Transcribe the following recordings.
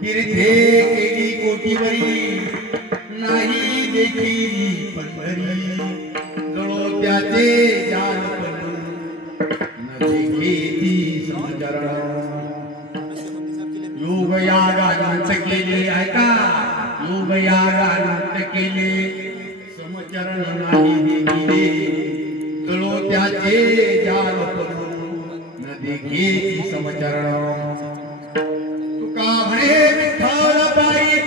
तीर्थे केली कोटीवरी नाही देखील पंढरी जळो त्याचे जाल पण न देखी समचरण योग यागानंत केले ऐका योग यागानंत केले समचरण नाही देखिले जळो त्याचे जाल पण न देखी समचरण तुका म्हणे विठ्ठल पायी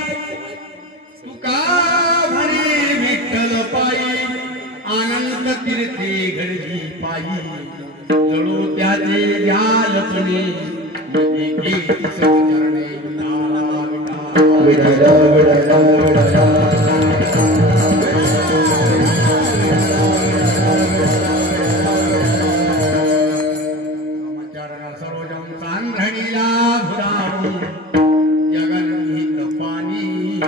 तुका म्हणे विठ्ठल पायी आनंद तीर्थे घडली पायी जळो त्याचे जालपणे देखी समचरणे विठ्ठल समचरण सर्वजं सांध्रणीला भुरावून जगन्नित पाणी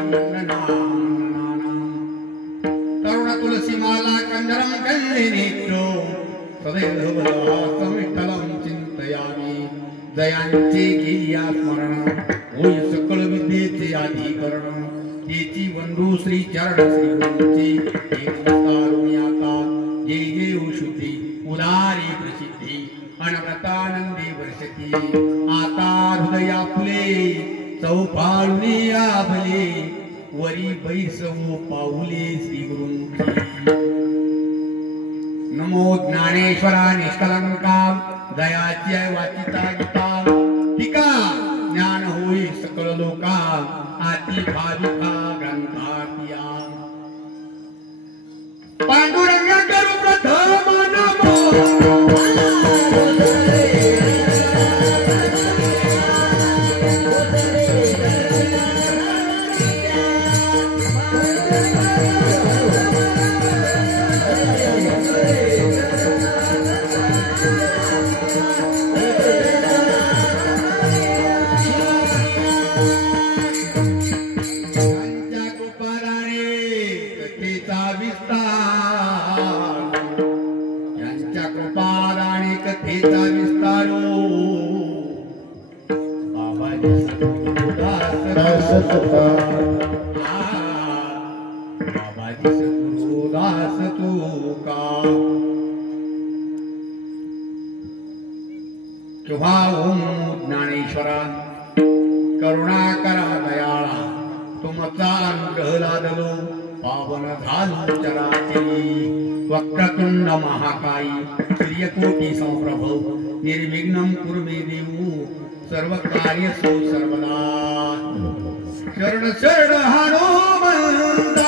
तरुण तुलसी माला कंदरं कंदे नेत्रो सदैव विठ्ठलं चिंतयामि दयांचे केलिया स्मरण होय सकळ विद्येचे अधिकरण तेची वंदू श्री चरण श्री गुरूंची एक आता जय जय शुद्धी उदारी प्रसिद्धी अनव्रतानंदी वर्षती आता हृदया फुले चौफाळुनी आभले वरी बैसवो पाऊले श्री गुरूंची नमो ज्ञानेश्वरा निष्कलंका दयाची वाचिता गीता टीका ज्ञान होई सकळ लोका आती भाविका ग्रंथातिया पांडुरंग करू प्रथम नमो कथेचा विस्तारो बाबाजी सद्गुरुदास तुका किंवा ओम ज्ञानेश्वरा करुणाकरा दयाळा तुमचा अनुग्रह लादलो पावन झालो चराचरी वक्रतुंड महाकाई सूर्यकोटि संप्रभ निर्विघ्नं कुरु मे देव सर्व कार्यसु सर्वदा शरण शरण हनुमंता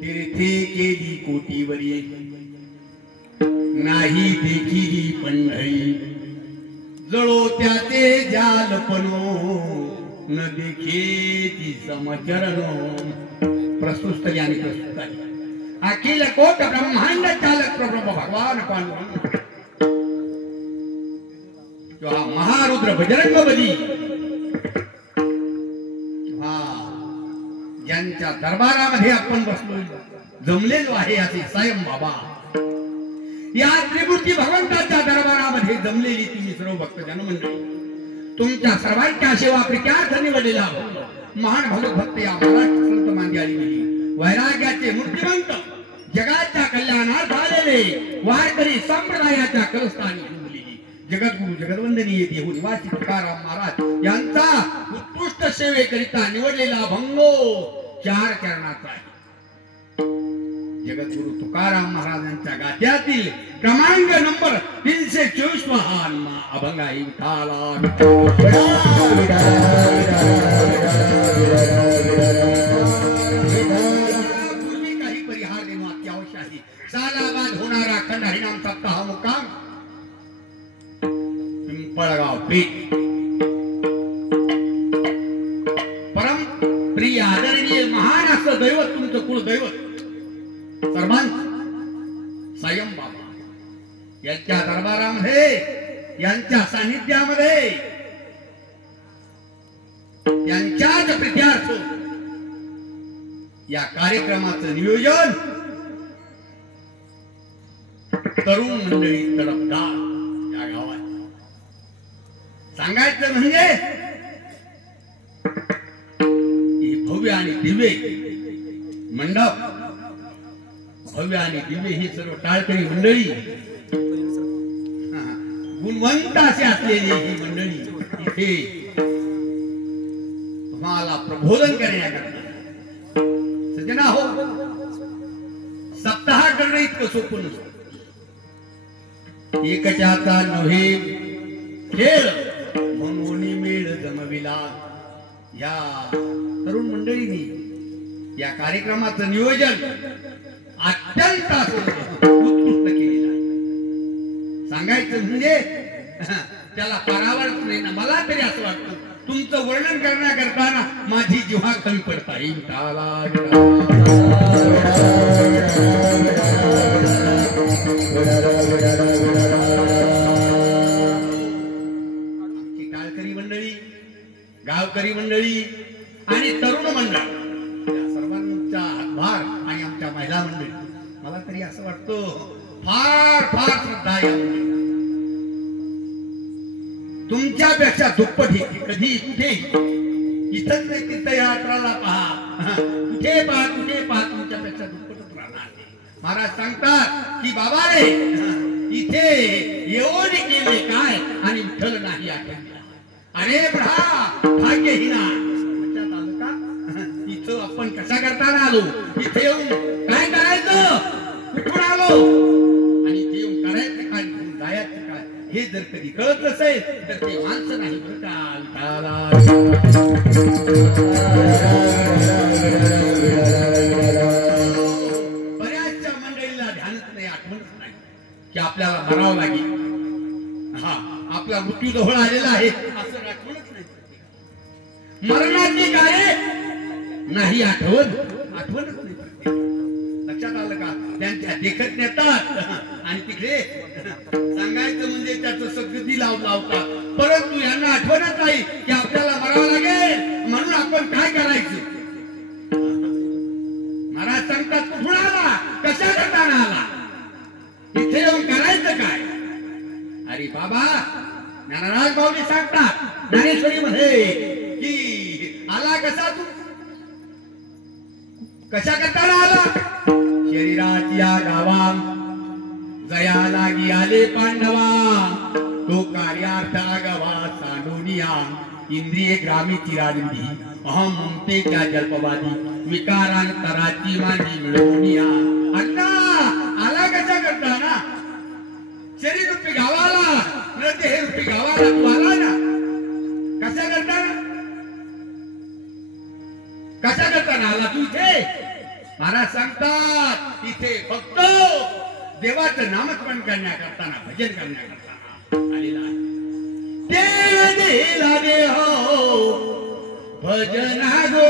तीर्थे केली कोटीवरी नाही देखील पंढरी जळो त्याचे जालपनो न देखे ती समचरण प्रस्तुत आणि प्रस्तुत अखिल कोट ब्रह्मांड चालक प्रभु भगवान पांडुरंग जो महारुद्र बजरंग बली ज्यांच्या दरबारामध्ये आपण बसलो जमलेलो आहे असे स्वयं बाबा या त्रिमूर्ती भगवंताच्या दरबारामध्ये जमलेली तुम्ही सर्व भक्तजन मंडळी तुमच्या सर्वांच्या सेवा प्रित्यार्थ निवडलेला महान भगवत या महाराष्ट्र संत मांदियाळी वैराग्याचे मूर्तिमंत जगाच्या कल्याणार्थ आलेले वारकरी संप्रदायाच्या कलस्थानी जगद्गुरु जगदवंदनीय देहू निवासी तुकाराम महाराज यांचा उत्कृष्ट सेवेकरिता निवडलेला भंगो 4 चरणाचा आहे. जगद्गुरु तुकाराम महाराजांच्या गाथ्यातील क्रमांक नंबर 324 हा अभंग आहे. पूर्वी काही परिहार देणं अत्यावश्यक आहे. सालाबाद होणारा खंड हरिनाम सप्ताह मुक्काम पिंपळगाव पेठ परम प्रिय आदरणीय महान असं दैवत तुमचं कुलदैवत सर्वांत स्वयं बाबा यांच्या दरबारामध्ये यांच्या सानिध्यामध्ये यांच्याच प्रित्यार्थ या कार्यक्रमाचं नियोजन तरुण मंडळी तडफदार या गावात सांगायचं म्हणजे भव्य आणि दिव्य मंडप भव्य आणि दिव्य ही सर्व टाळकरी मंडळी गुणवंत असे असलेली ही मंडळी इथे तुम्हाला प्रबोधन करण्याकरता सज्जना हो सप्ताह करणं इतकं सोपं नसतं. एकच्याचा नव्हे खेळ म्हणून मेळ जमविला या तरुण मंडळींनी या कार्यक्रमाचं नियोजन अत्यंत उत्कृष्ट केलेलं आहे. सांगायचं म्हणजे त्याला परावर्त नाही ना. मला तरी असं वाटतं तुमचं वर्णन करण्याकरता माझी जिव्हा कमी पडता येईल. टाळकरी मंडळी गावकरी मंडळी आणि तरुण मंडळ या सर्वांचा हातभार आणि आमच्या महिला मंडळी मला तरी असं वाटतं फार फार श्रद्धा आहे. तुमच्यापेक्षा दुप्पट कधी कुठे इथंच नाही तीर्थयात्राला पहा कुठे पहा तुमच्यापेक्षा दुप्पटच राहणार. महाराज सांगतात की बाबा रे इथे येऊन केले काय आणि विठ्ठल नाही आठवला. अरे ब्रहा भाग्यहीना लक्षात आलं का? इथं आपण कशा करताना आलो इथे येऊन काय करायचं कुठून आलो आणि इथे येऊन करायचं काय जायचं काय हे जर कधी कळत नसेल तर ते माणसं नाही बरं का. बऱ्याचशा मंडळीला ध्यानच नाही आठवणच नाही की आपल्याला मरावं लागेल. आपला मृत्यू जवळ आलेला आहे असं आठवणच नाही. मरणाची काय नाही आठवणच नाही. लक्षात आलं का? त्यांच्या देखत नेतात आणि तिकडे सांगायचं म्हणजे त्याचं सगळी लावतात परंतु यांना आठवणच नाही की आपल्याला मरावं लागेल म्हणून आपण काय करायचं. महाराज सांगतात कुठून आला कशा करताना आला इथे येऊन करायचं काय. अरे बाबा ज्ञानराज बावली सांगतात ज्ञानेश्वरी मध्ये की आला कसा तू कशा करताना आला. शरीरात या गावा जया लागी आले पांडवा तो कार्यार्थ आगवा सांडूनिया इंद्रिय ग्रामीची राजविधी अहम ममतेच्या जल्पवादी विकारांतराची माझी मिळवूनिया. अण्णा आला कशा करताना शरीर रूपी गावाला न देह रूपी गावाला तू आला ना कशा करताना आला तू इथे. महाराज सांगतात इथे फक्त देवाचं नामस्मरण करण्याकरताना भजन करण्याकरताना आलेला आहे. लागे हो भजना गो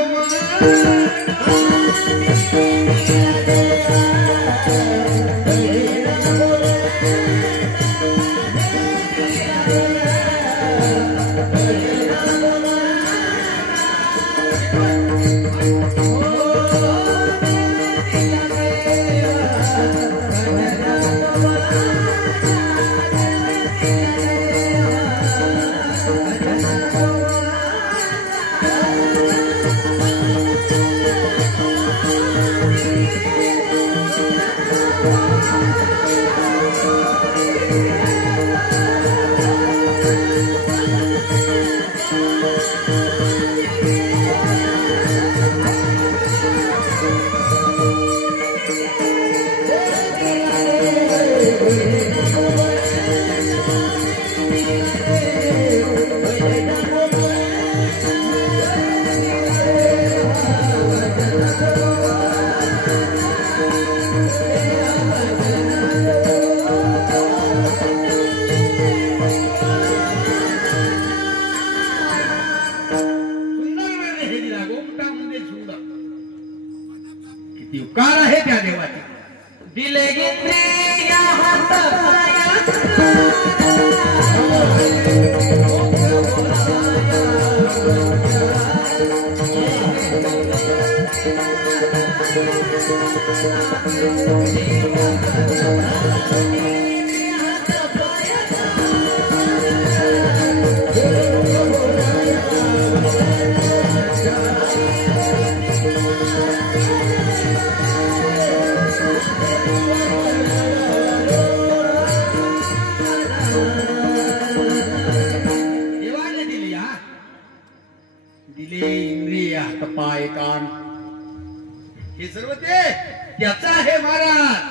त्याचा आहे महाराज.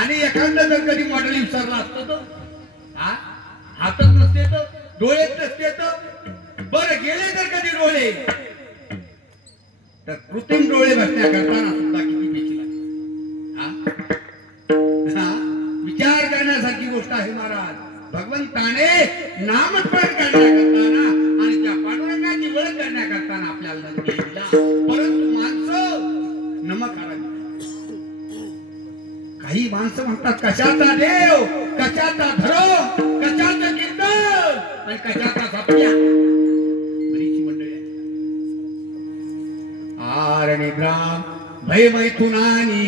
आणि एखादा जर कधी मॉडेल विसरला असतो तो हातच नसते तर डोळेच नसते तर बरं गेले तर कधी डोळे तर कृत्रिम डोळे बसण्या करताना सुद्धा किती भीती लागते. विचार करण्यासारखी गोष्ट आहे महाराज. भगवंताने नामस्मरण करण्याकरताना आणि त्या पांडुरंगाची ओळख करण्याकरताना आपल्याला दिला. परंतु माणसं नमकारा काही माणसं म्हणतात कशाचा देव, कशाचा धर्म, कशाचं कीर्तन आणि कशाचा सत्या. बरीचशी मंडळी आरणे ग्राम भय मैथुनानी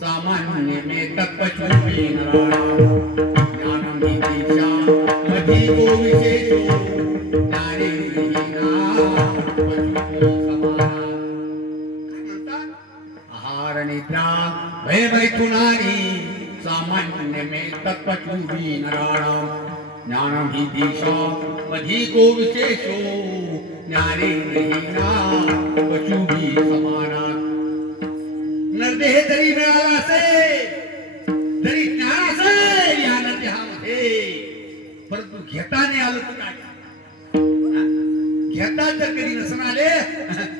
सामान्य मे तत्पचुपी ज्ञानम दिशा मधी गो विशेषो ज्ञाने भय मैथुनानी सामान्य में तत्पचूरी नारायण ज्ञानम ही दिशा मधी को विशेषो ज्ञाने पचूरी समाना. नरदेह जरी मिळाला असेल जरी ज्ञान असेल या नरदेहामध्ये परंतु घेता नाही आलं तर काय घेता जर कधी नसन आले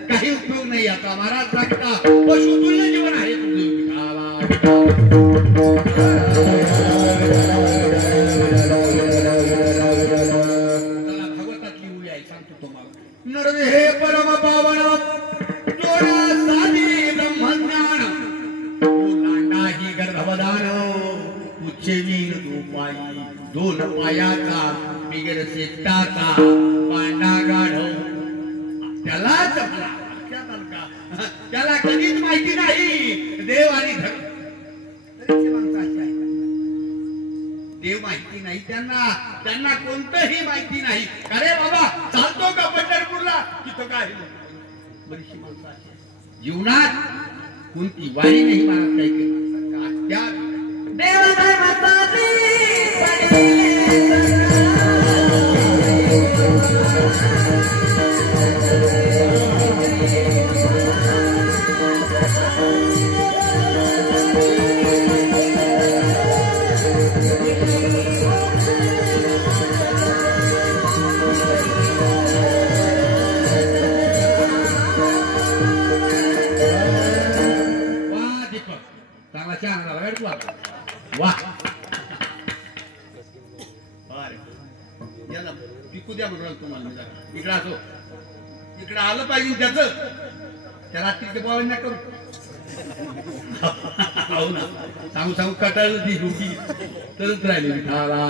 काही उपयोग नाही. आता महाराज सांगता पशुतुल्य जीवन आहे तुझे. भागवतातली उडी आहे सांगतो तुम्हाला. नरदेह परम पावन चोरा साधी ब्रह्मज्ञान लांडाही गर्भवदान उच्चवीन दुपाई दोन पायाचा बिगर शेताचा पांडा गाढव त्यालाच त्याला कधीच माहिती नाही देव आणि धर्म. देव माहिती नाही त्यांना, त्यांना कोणतंही माहिती नाही. अरे बाबा चालतो का पंढरपूरला तिथं काय बरीचशी माणसं आहे जीवनात कोणती वारी नाही महाराज काय केलं त्या चांगला छान झाला गाडी तुला वा याला पिकू द्या म्हणून तुम्हाला मी जरा इकडे असो इकडे आलं पाहिजे त्याचं त्या रात्रीचे बोलायला नाही करू हो ना सांगू सांगू कटाळलं ती डोकी तरच राहिली विठाला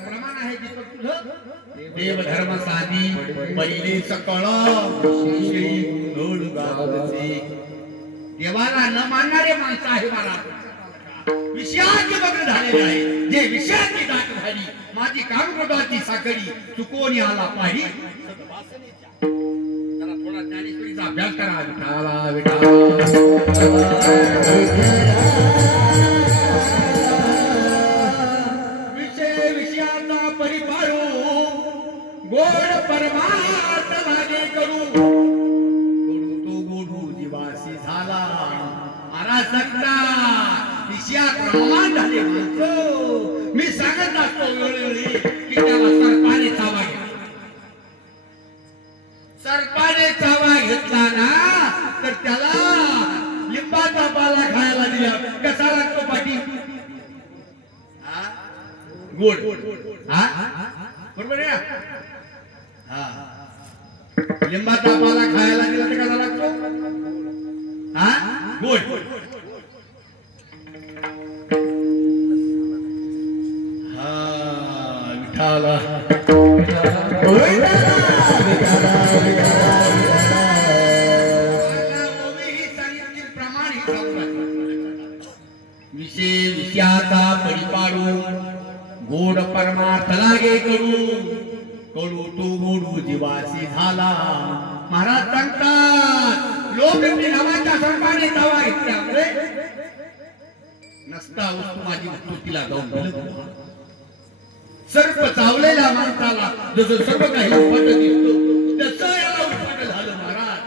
प्रमाण आहे दीपक तुझं देव धर्म साधी पहिले सकळ देवाला न मानणारे माणसं आहे मला विषयाचे मग्न झालेले आहे जे विषयाची दाट झाली माझी कामकृताची साखळी चुकवून आला पाहिजे जरा थोडा ज्ञानेश्वरीचा अभ्यास करा विठाला विषय विषयाचा परिपाळू गोड परमार्थ लागे करू तो गोडू जीवासी झाला महाराज सांगता विषयात रममान झाले माणसं मी सांगत असतो वेळोवेळी की त्याला सर्पाने चावा घेतला सर्पाने चावा घेतला ना तर त्याला लिंबाचा पाला खायला दिला कसा लागतो पाठी गोड हा बरोबर आहे हा लिंबाचा पाला खायला दिला तर कसा लागतो हा गोड विठाला विषय विषयाचा परिपाडू गोड परमार्थ लागे करू कडू तो गोडू जीवासी झाला महाराज सांगतात लोक नावाच्या सर्पाने दावा घेतल्यामुळे नसता वस्तू माझी वस्तू तिला जाऊन दिलं सर्प चावलेल्या माणसाला जसं सर्व काही उपट दिसतो तसं याला उपट झालं महाराज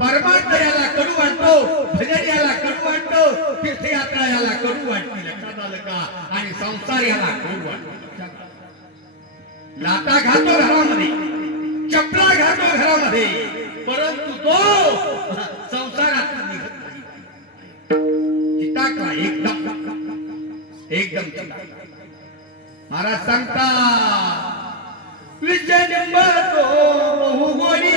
परमार्थ याला कडू वाटतो भजन याला कडू वाटतो तीर्थयात्रा याला कडू वाटते लक्षात आलं का आणि संसार याला कडू वाटतो लाटा घालतो घरामध्ये चपला घालतो घरामध्ये परंतु तो संसारात निघत नाही चिताकला एकदम चिताकला महाराज सांगता विजय निंबतो बहु गोडी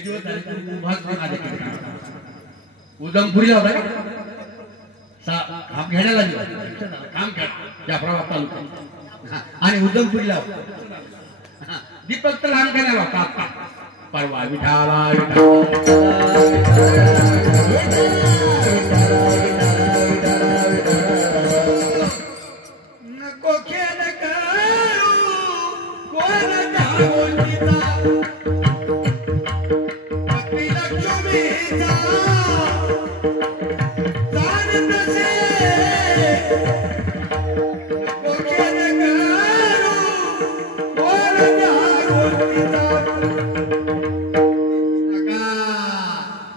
लय दिवस झाले तू उभाच नाही माझ्याकडे. उदमपुरीला होता का काम घेण्याला काम खेळ जाफराबाद तालुका आणि उदमपुरीला होता. दीपक तर लहान घेण्याला होता आता परवा विठाला नको खेळ करू कोण धावून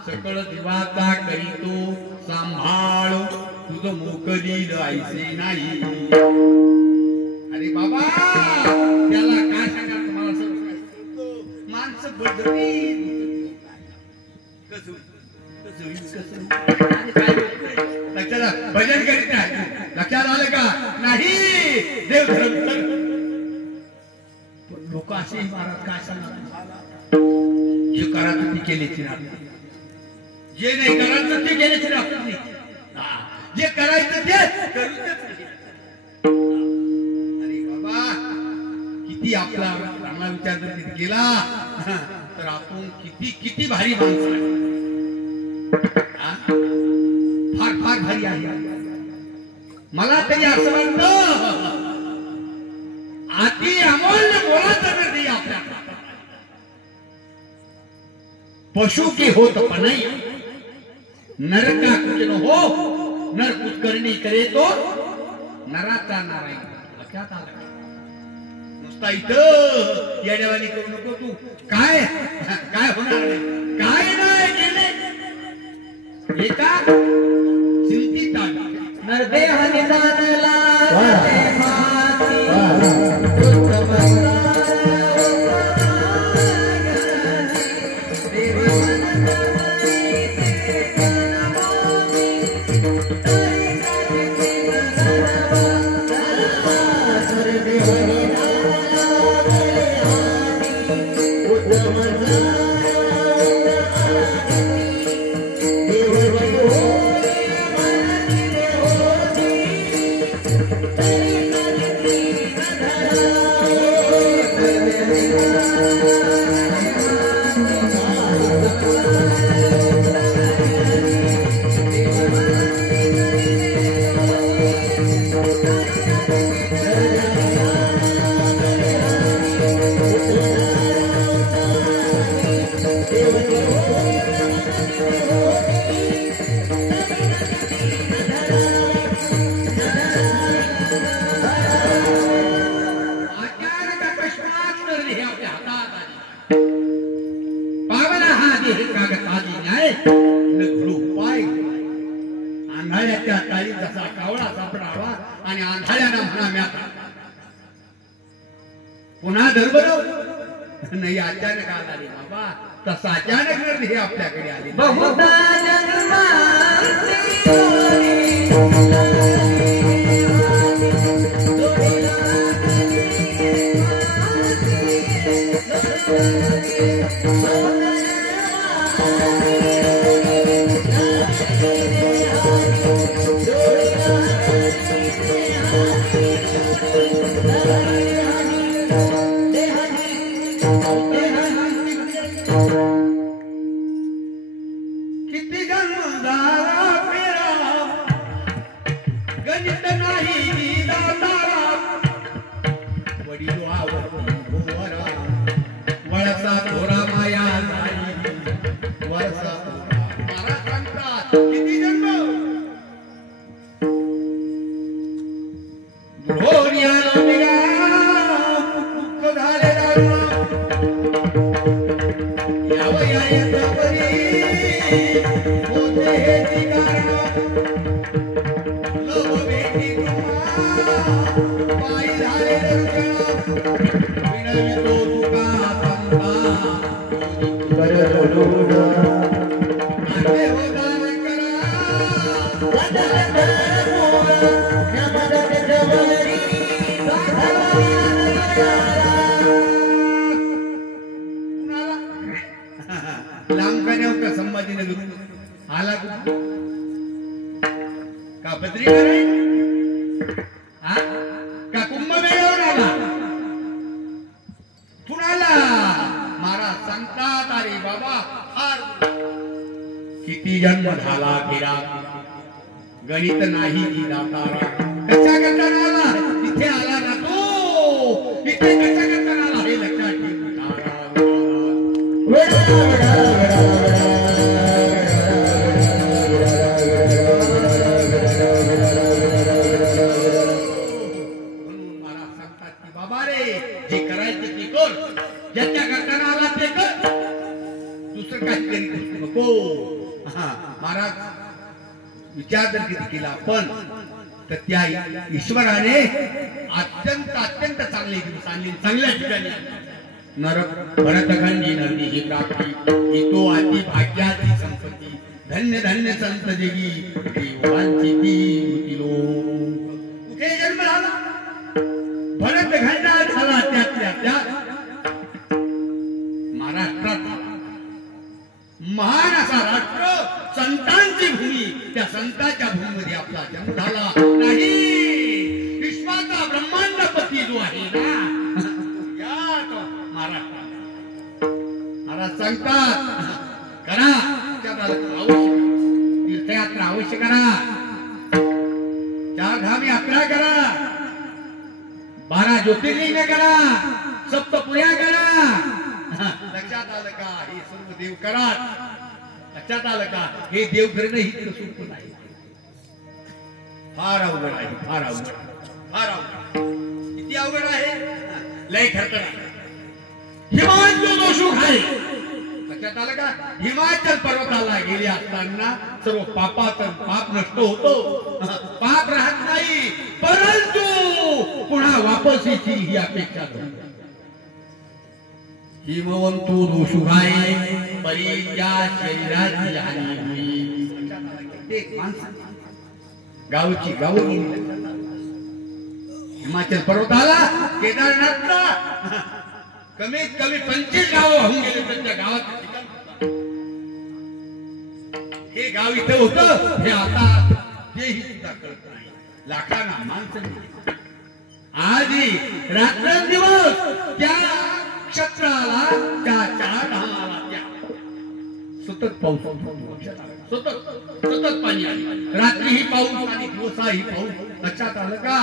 सकळ दिवाचा करी तो सांभाळ तुझ मोकली जायचे नाही. अरे बाबा त्याला काय सांगा तुम्हाला सर माणसं बदली लक्षात भजन करीत आहे लक्षात आलं का नाही देव धर्म लोक असे महाराज काय सांगणार जे करायचं ते केलेच नाही जे नाही करायचं ते केलेच नाही जे करायचं ते करूच नाही. अरे बाबा किती आपला चांगला विचार जर केला तर आपण किती किती भारी माणसं आहे. फार फार भारी आहे. मला तरी असं वाटतं अति अमूल्य बोलायचं नाही आपल्या पशु की होत पनाई नर का कुछ न हो नर कुछ करणी करे तो नराचा नारायण. लक्षात आलं नुसता इथं येड्यावानी करू नको तू. काय काय होणार नाही काय नाही केले एका चिंतित नरदेह निदानला आंधळ्याच्या ताळी जसा कावळा सापडावा आणि आंधळ्यानं म्हणा म्याता पुन्हा धर्मराव नाही अचानक आला रे बाबा तसा अचानक हे आपल्याकडे आले. बहुधा किती गंधारा फिरा गणित नाही दातारा वडील आवडती गोवरा वळसा थोरा माया नाही वळसा मारा सांगतात किती जन्म गृहोनियाला निघा दुःख झालेला लांब का नेऊ का संभाजीनगर आला का पत्री का कुंभमेळ्यावर आला कुणाला महाराज सांगतात अरे बाबा फार किती जन्म झाला फिरा गणित नाही दिला तारा कशा करता आला इथे आला ना तो इथे कशा करता आला हे लक्षात ठेव ज्याच्या करताना आला ते कर दुसरं काहीतरी नको महाराज विचार जर किती केला पण तर त्या ईश्वराने अत्यंत अत्यंत चांगले दिवस आणले चांगल्या ठिकाणी नरक भरतखंडी नरदी ही प्राप्ती ही तो अति भाग्याची संपत्ती धन्य धन्य संत जगी देवांची ती लोक कुठे जन्म झाला भरतखंडात झाला त्यातल्या त्यात महाराष्ट्रात महान असा राष्ट्र संतांची भूमी त्या संतांच्या भूमीमध्ये आपला जन्म झाला नाही विश्वाचा ब्रह्मांडपती जो आहे ना यात महाराष्ट्र महाराज सांगतात करा तीर्थयात्रा अवश्य करा 4 धाम यात्रा करा 12 ज्योतिर्लिंग करा सप्तपुऱ्या करा लक्षात आलं का हे सर्व देव करा लक्षात आलं का हे देव करणं ही सोपं नाही फार अवघड आहे फार अवघड फार अवघड किती अवघड आहे लय खरतर हिमाचल दोषुक आहे लक्षात आलं का हिमाचल पर्वताला गेले असताना सर्व पापाचं पाप नष्ट होतो पाप राहत नाही परंतु पुन्हा वापसीची ही अपेक्षा करतो हिमवंतू दोषुहाय परी या शरीराची हानी होई गावची गाव हिमाचल पर्वताला केदारनाथला कमीत कमी 25 गाव होऊन गेले त्यांच्या गावात हे गाव इथे होतं हे आता हेही सुद्धा कळत नाही लाखांना माणसं आजही रात्रंदिवस त्या क्षेत्राला त्या 4 धामाला त्या सतत पाऊस सतत पाणी आले रात्रीही पाऊस आणि दिवसाही पाऊस लक्षात आलं का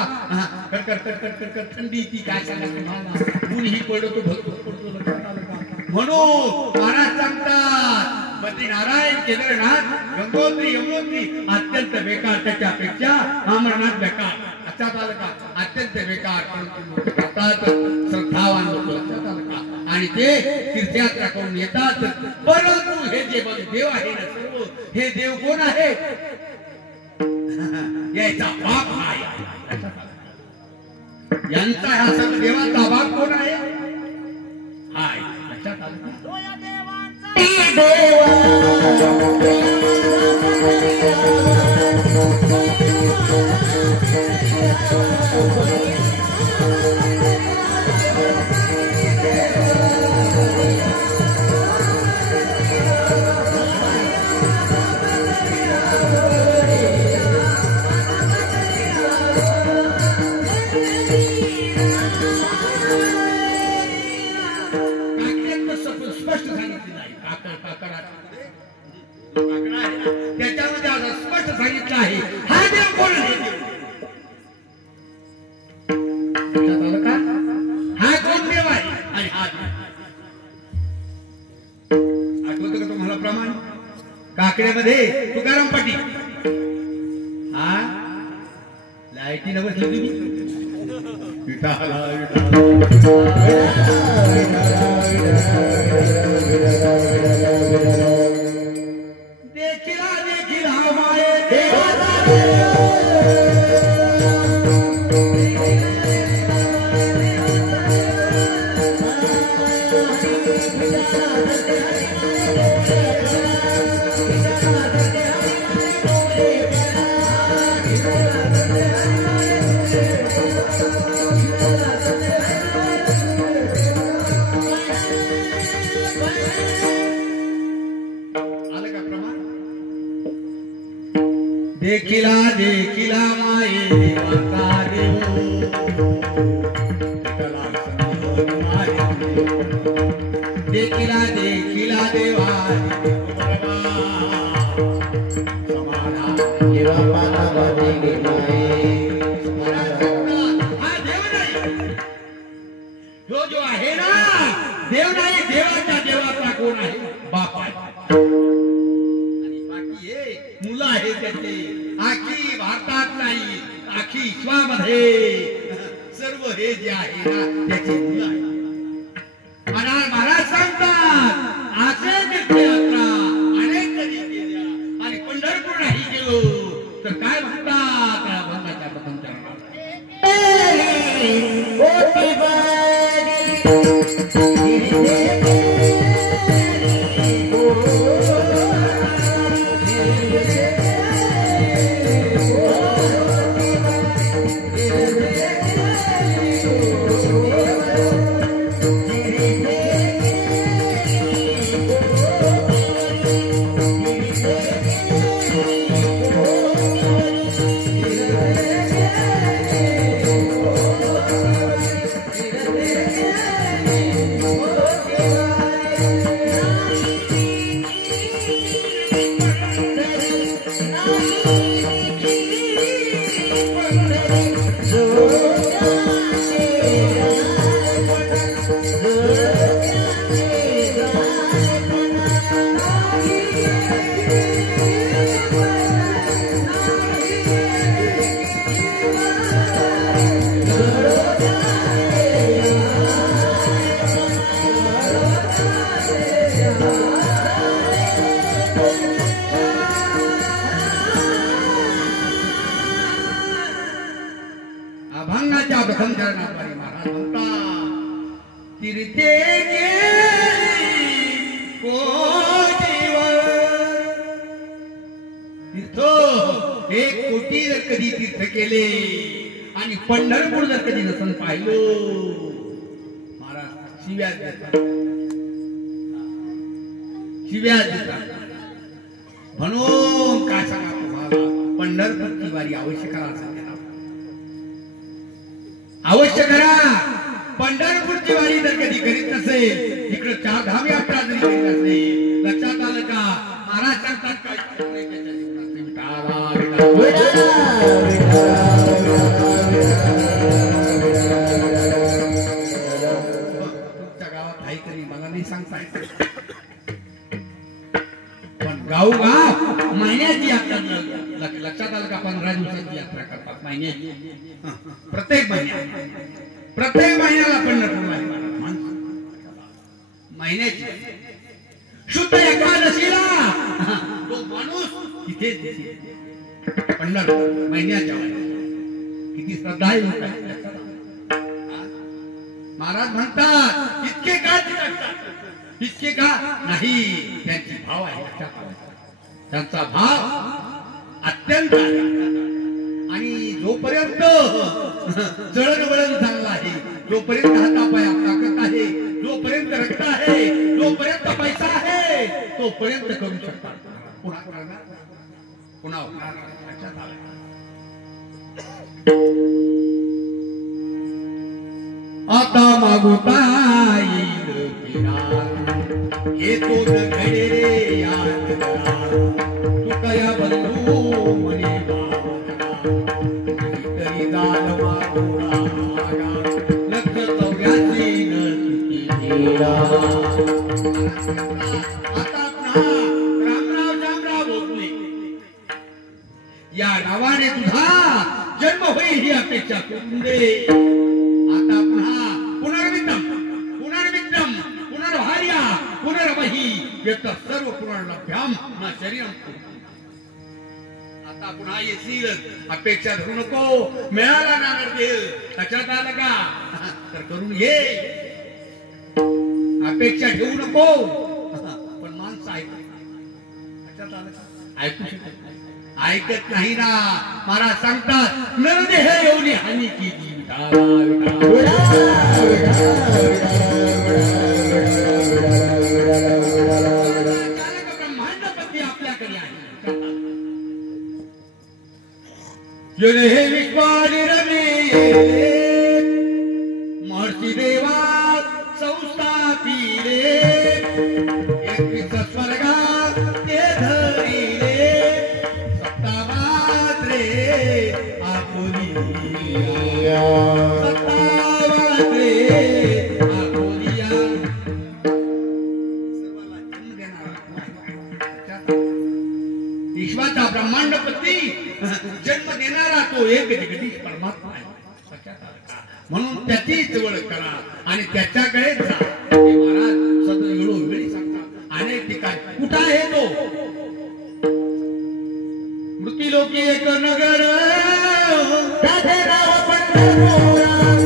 कर थंडी ती काय सांगा तुम्हाला ऊनही पडतो भरपूर पडतो लक्षात आलं का म्हणून महाराज सांगतात बद्रीनारायण केदारनाथ गंगोत्री यमुनोत्री अत्यंत बेकार त्याच्यापेक्षा अमरनाथ बेकार लक्षात आलं का अत्यंत बेकार परंतु जातात श्रद्धावान लोक लक्षात आलं का आणि ते तीर्थयात्रा करून येतात परंतु हे जे देव आहे ना सर्व हे देव कोण आहे याचा बाप आहे यांचा हा सर्व देवाचा बाप कोण आहे हाय लक्षात आलं त्याच्यामध्ये असं स्पष्ट सांगितलं आहे हा देव कोण आहे का हा कोण देव आहे आणि हा आठवतं का तुम्हाला प्रमाण काकड्यामध्ये तुकाराम पाटील हा लाईटी न बसली तुम्ही देखिला देखिला माये देवाचा देव देखिला देखिला देवा जो आहे ना देव नाही देवाचा देवाचा कोण आहे बाप आहे आणि बाकी हे मुलं आहे त्याचे आखी भारतात नाही आखी विश्वामध्ये सर्व हे जे आहे ना त्याचे मुलं आहे महाराज सांगतात असे तीर्थयात्रा अनेक कधी केल्या आणि पंढरपूर नाही गेलो तर काय म्हणतात त्या भंगाच्या प्रथम चरणात अभंगाच्या प्रथम चरणाद्वारे महाराज म्हणतात तीर्थे तीर्थ एक कोटी जर कधी तीर्थ केले आणि पंढरपूर जर कधी नसन पाहिलो महाराज शिव्यात देतात शिव्यात देतात म्हणून काय सांगा तुम्हाला पंढरपूरची वारी अवश्य करा अवश्य करा पंढरपूरची वारी जर कधी करीत नसेल इकडे 4 धाम यात्रा जरी करीत नसेल लक्षात आलं का महाराज सांगतात काय तुमच्या गावात काहीतरी मला नाही सांगता येत पण गावोगाव महिन्याची यात्रा लक्षात आलं का 15 दिवसाची यात्रा करतात महिन्याची प्रत्येक महिन्याला पंढरपूर महिन्याची शुद्ध एकादशीला तो माणूस तिथे पंढरपूर महिन्याच्या किती श्रद्धा आहे महाराज म्हणतात इतके का चिकटतात इतके का नाही त्यांची भाव आहे त्यांचा भाव अत्यंत आणि जोपर्यंत जळणवळण चांगलं आहे जोपर्यंत हातापायात ताकद आहे जोपर्यंत रक्त आहे जोपर्यंत पैसा आहे तोपर्यंत करू शकतात पुन्हा आता मागोता येईल हे तो घडे रे याद तुकया बंधू म्हणे तरी गाल मागोळा लक्ष 84 न आता रामराव जामराव भोसले या नावाने तुझा जन्म होईल ही अपेक्षा करून दे आता पुन्हा पुनर्विद्यम पुनर्विद्यम पुनर्भार्या पुनर्वही यत सर्व पुनर्लभ्याम न शरीरम आता पुन्हा येशील अपेक्षा धरू नको मिळाला ना देव लक्षात आलं का तर करून घे अपेक्षा ठेवू नको पण माणसं लक्षात आलं का ऐकू शकत ऐकत नाही ना महाराज सांगतात नरदेह एवढी हानी केली ब्रह्मांडपती आपल्याकडे आहे जने हे विश्वानिरमे महर्षी देवा संस्थापिले 21 स्वर्गात ते धरिले सत्तावात्रे आपुलिया सत्तावात्रे आपुलिया सर्वाला जन्म देणारा ईश्वराचा ब्रह्मांडपती जन्म देणारा तो एक जगदीश परमात्मा आहे म्हणून त्याचीच ओळख करा आणि त्याच्याकडे जा हे महाराज सदैव सांगतात अनेक ठिकाणी कुठं आहे तो मृत्यूलोकी एक नगर त्याचे नाव पंढरपूर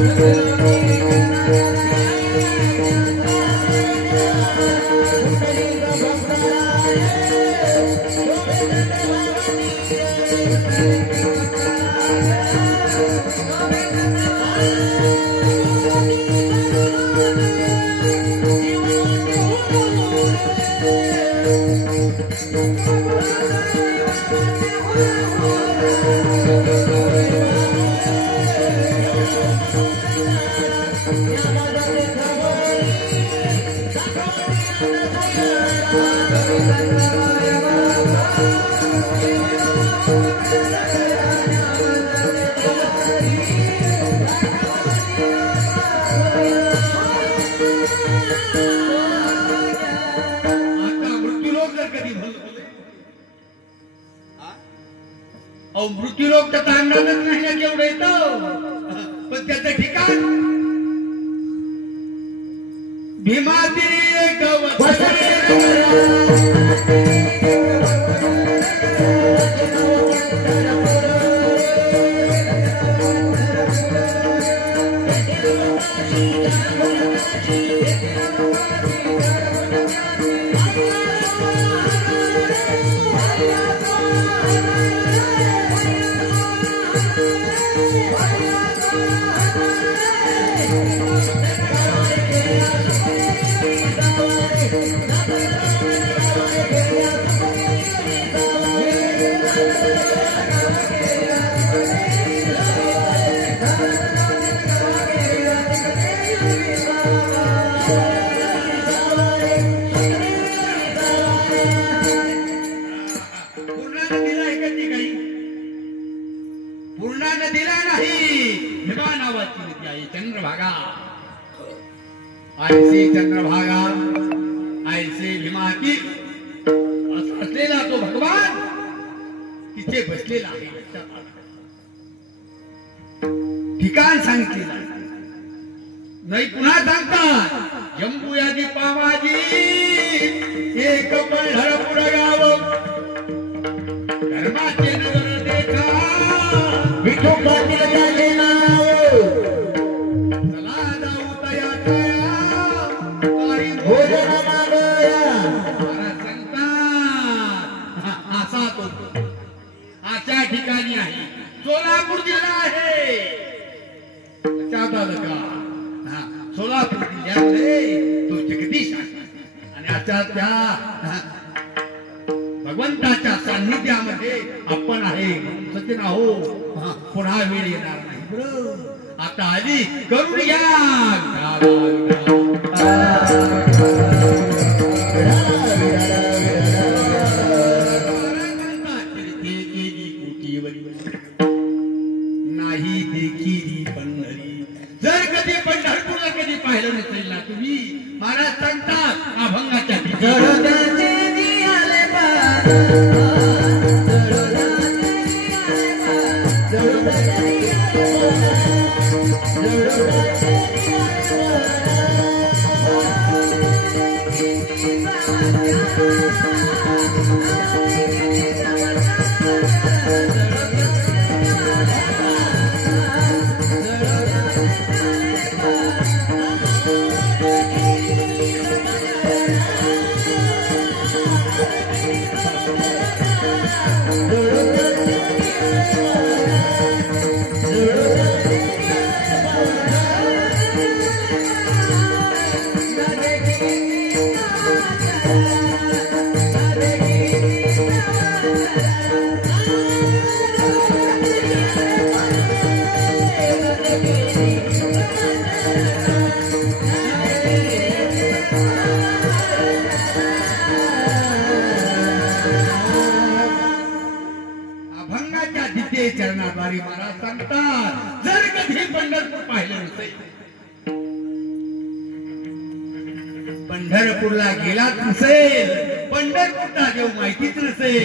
मृत्यूलोक त्याचा अंदाजच नाही केवढं येतं पण त्याचं ठिकाण भीमाती पूर्णा नदीला नाही भीमा नावाची नदी आहे चंद्रभागा ऐसे चंद्रभागा ऐसे भीमाती असलेला तो भगवान तिथे बसलेला आहे ठिकाण सांगितलेलं नाही पुन्हा सांगतात जंबुयादी पावाजी एक पंढरपूर गाव धर्माचे नगर देखा विठोबातील त्याचे नाव चला जाऊ तया तया काही भोजन मागया महाराज सांगतात असा तो आच्या ठिकाणी आहे सोलापूर जिल्हा आहे सोलापूर जिल्ह्यामध्ये तो जगदीश आहे आणि आता त्या भगवंताच्या सान्निध्यामध्ये आपण आहे सचिन आहो पुन्हा वेळ येणार नाही बरं आता आली करून घ्या नाही देखील पंढरी जर कधी पंढरपूरला कधी पाहिलं नसेल ना तुम्ही महाराज सांगतात अभंगाच्या चरणाद्वारे महाराज सांगतात, जर कधी पंढरपूर पाहिलं नसेल, पंढरपूरला गेलाच नसेल, पंढरपूरला देव माहितीच नसेल,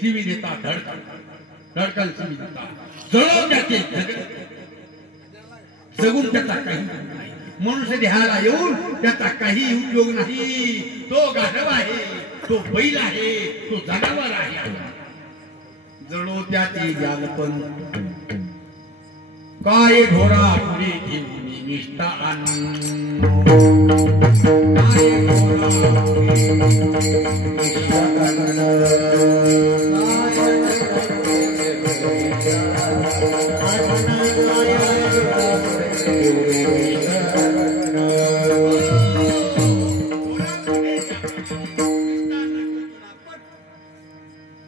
शिवी देता धडकन धडकन शिवी देता, जळो त्याचे जगून त्याचा काही नाही, मनुष्य देहाला येऊन त्याचा काही उपयोग नाही. तो गाढव आहे, तो बैल आहे, तो जनावर आहे, जळो त्याचे जालपण, काय ढोरा पुढे घेऊन निष्ठा आण, काय ढोरा पुढे निष्ठा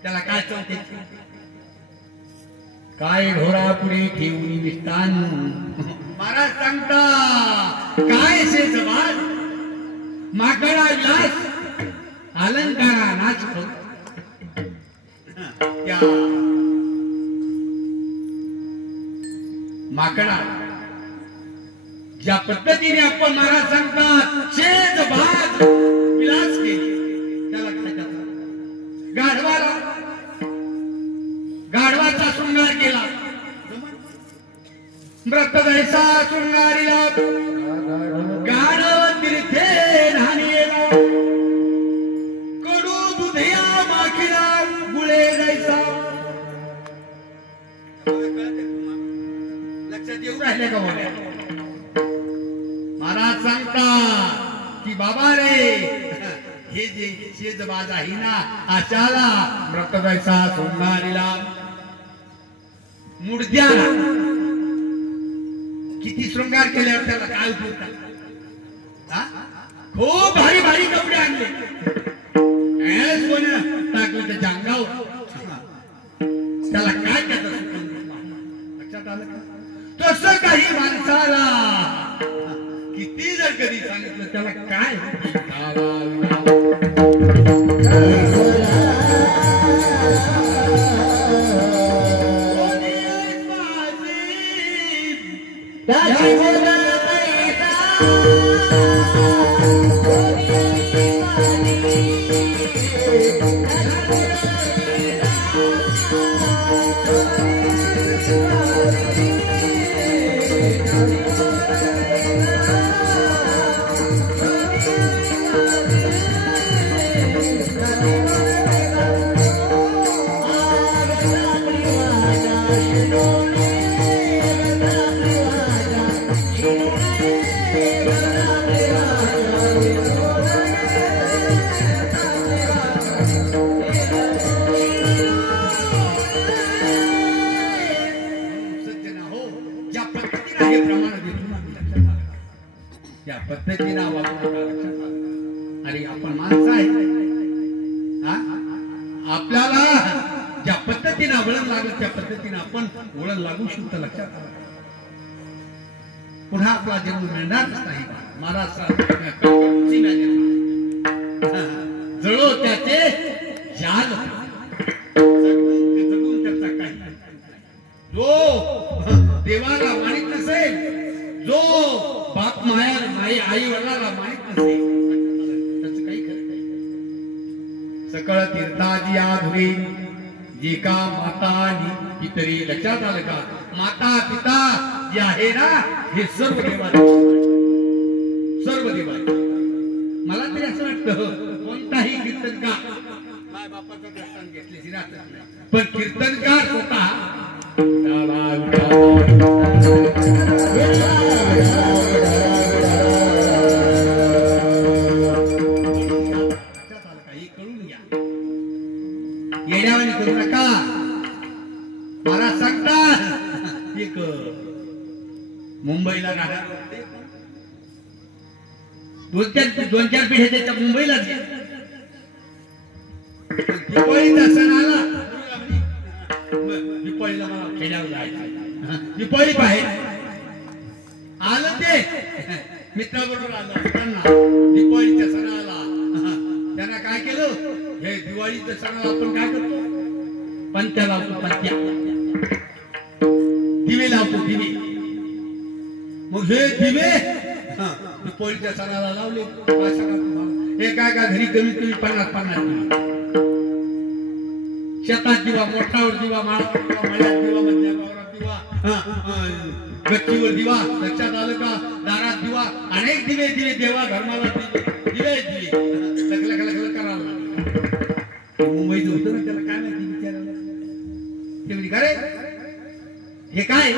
त्याला काय चालते, काय ढोरा पुढे ठेवून विष्टान. महाराज सांगता, काय शेज बाज माकडा विलास अलंकारा नाच करू. त्या माकडा ज्या पद्धतीने आपण महाराज सांगतात शेज बाज विलास केली, त्याला काय करतात, गाढवाला गाढवाचा शृंगार केला, मृत जैसा शृंगारीला गाढव तीर्थे न्हाणीला, कडू दुधिया माखीला गुळे जैसा. लक्षात येऊ राहिले का बोला. महाराज सांगता की बाबा रे, हे जे शेजबाज आहे ना, आचाला मृत जैसा शृंगारीला, मुडद्याला किती शृंगार केल्यावर त्याला काय उपयोग, खूप भारी भारी कपडे आणले, टाकलं त्याच्या अंगावर, त्याला काय त्याचा लक्षात आलं का. तसं काही माणसाला किती जर कधी सांगितलं त्याला काय त्या पद्धतीने अरे आपण माणसं आहे, आपल्याला ज्या पद्धतीने वळण लागलं त्या पद्धतीने आपण वळण लागू शकतो. लक्षात आलं, पुन्हा आपला जन्म मिळणारच नाही. महाराज जळो त्याचे जाल, जगून त्याचा काही, जो देवाला मानित नसेल, जो बाप माई आई वडिलाला मानित नसेल, त्याचं काही खरं नाही. सकळ तीर्थाची आधुरी जी का माता आणि पितरी. लक्षात आलं का, माता पिता जे आहे ना, हे सर्व देवाचे, सर्व देवाचे. मला तरी असं वाटतं कोणताही कीर्तनकार माय बापाचं दर्शन घेतल्याची राहत नाही, पण कीर्तनकार स्वतः येण्यावानी करू नका. महाराज सांगतात, एक मुंबईला राहणार दोन चार पिढ्या त्याच्या मुंबईला दिवाळीचा सण आला, दिवाळीला मला खेड्यावर जायचं, दिवाळी बाहेर आलं ते मित्राबरोबर आलं असताना दिवाळीच्या सणाला त्यांना काय केलं, हे दिवाळीच्या सणाला आपण काय करतो, पंत्या लावतो, पंत्या दिवे लावतो दिवे. मग हे दिवे पोळीच्या सणाला लावले. एका घरी कमीत कमी 50 दिवे. शेतात दिवा, मोठावर दिवा, माळावर दिवा, मळ्यात दिवा, मधल्या गावात दिवा, गच्चीवर दिवा, लक्षात आलं का? दारात दिवा, अनेक दिवे दिवे, देवा धर्माला दिवे दिवे लग करावं लागलं. मुंबईत होतं ना, त्याला काय माहिती विचारायला. ते म्हणजे का रे हे काय